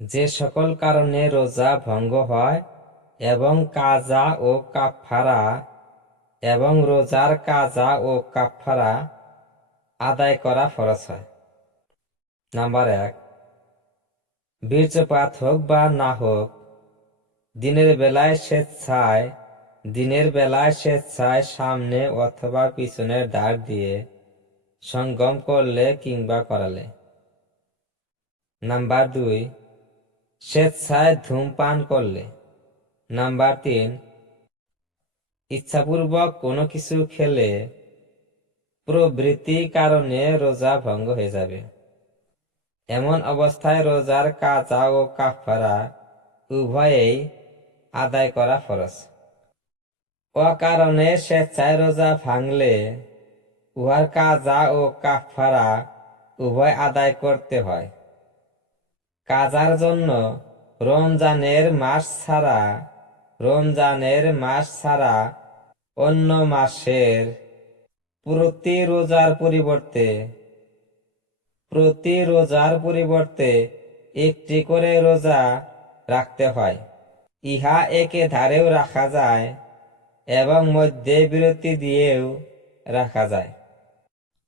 যে সকল কারণে রোজা ভঙ্গ হয় এবং কাজা ও কাফারা এবং রোজার কাজা ও কাফারা আদায় করা ফরজ হয়। নাম্বার 1, বীর্যপাত হোক বা না হোক, দিনের বেলায় স্বেচ্ছায় সামনে অথবা পিছনের দ্বার দিয়ে সঙ্গম করলে কিংবা করালে। নাম্বার 2, স্বেচ্ছায় ধূমপান করলে। নাম্বার 3, ইচ্ছাপূর্বক কোনো কিছু খেলে প্রবৃত্তি কারণে রোজা ভঙ্গ হয়ে যাবে। এমন অবস্থায় রোজার কাজা ও কাফারা উভয়েই আদায় করা ফরজ। অকারণে স্বেচ্ছায় রোজা ভাঙলে উহার কাজা ও কাফারা উভয় আদায় করতে হয়। কাজার জন্য রমজানের মাস ছাড়া অন্য মাসের প্রতি রোজার পরিবর্তে একটি করে রোজা রাখতে হয়। ইহা একে ধারেও রাখা যায় এবং মধ্যে বিরতি দিয়েও রাখা যায়।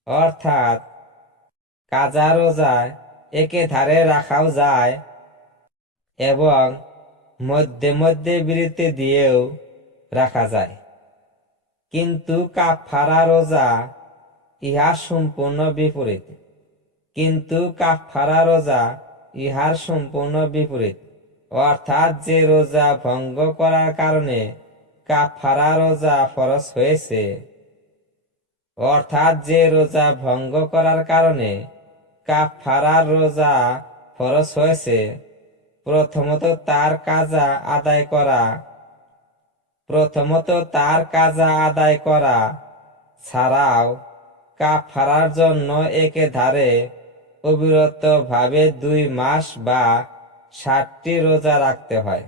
অর্থাৎ কাজা রোজা একে ধারে রাখাও যায় এবং মধ্যে মধ্যে বিরতি দিয়েও রাখা যায়। কিন্তু কাফারা রোজা ইহার সম্পূর্ণ বিপরীত। অর্থাৎ যে রোজা ভঙ্গ করার কারণে কাফারা রোজা ফরজ হয়েছে, প্রথমত তার কাজা আদায় করা ছাড়াও কাফারার জন্য একে ধারে অবিরত ভাবে 2 মাস বা 60টি রোজা রাখতে হয়।